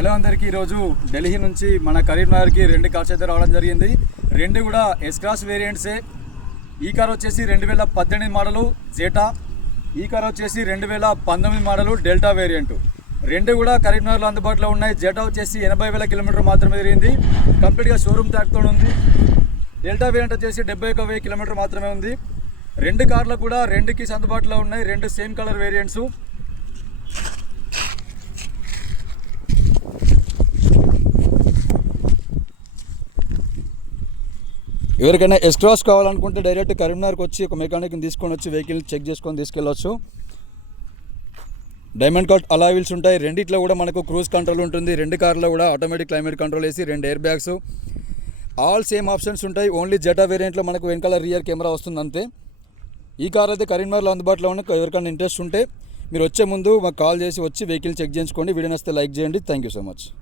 Hello అందరికీ ఈరోజు ఢిల్లీ నుంచి మన కరీంనగర్కి రెండు కార్స్ అయితే రావడం జరిగింది. రెండు కూడా ఎస్ వేరియంట్సే ఈ కార్ వచ్చేసి రెండు వేల పద్దెనిమిది మోడలు జేటా ఈ కార్ వచ్చేసి రెండు వేల పంతొమ్మిది మోడలు డెల్టా వేరియంట్ రెండు కూడా కరీంనగర్లో అందుబాటులో ఉన్నాయి. జేటా వచ్చేసి ఎనభై వేల కిలోమీటర్ మాత్రమే తిరిగింది. కంప్లీట్గా షోరూమ్ ట్యాక్తో ఉంది. డెల్టా వేరియంట్ వచ్చేసి డెబ్బై ఒక వెయ్యి కిలోమీటర్ మాత్రమే ఉంది. రెండు కార్లు కూడా రెండు కీస్ అందుబాటులో ఉన్నాయి. రెండు సేమ్ కలర్ వేరియంట్స్ ఎవరికైనా ఎక్స్ట్రాస్ కావాలనుకుంటే డైరెక్ట్ కరీంనగర్కి వచ్చి ఒక మెకానిక్ని తీసుకొని వచ్చి వెహికల్ చెక్ చేసుకొని తీసుకెళ్ళవచ్చు డైమండ్ కార్ట్ అలా వీల్స్ ఉంటాయి. రెండిట్లో కూడా మనకు క్రూజ్ కంట్రోల్ ఉంటుంది. రెండు కార్లో కూడా ఆటోమేటిక్ క్లైమేట్ కంట్రోల్ వేసి రెండు air bags. All same options ఉంటాయి. ఓన్లీ జెటా వేరియంట్లో మనకు వెనకాల రియర్ కెమెరా వస్తుంది అంతే. ఈ కార్ అయితే కరీంనగర్లో అందుబాటులో ఉన్న ఎవరికైనా ఇంట్రెస్ట్ ఉంటే మీరు వచ్చే ముందు మాకు కాల్ చేసి వచ్చి వెహికల్ చెక్ చేయించుకోండి. వీడియో నస్తే లైక్ చేయండి. Thank you so much.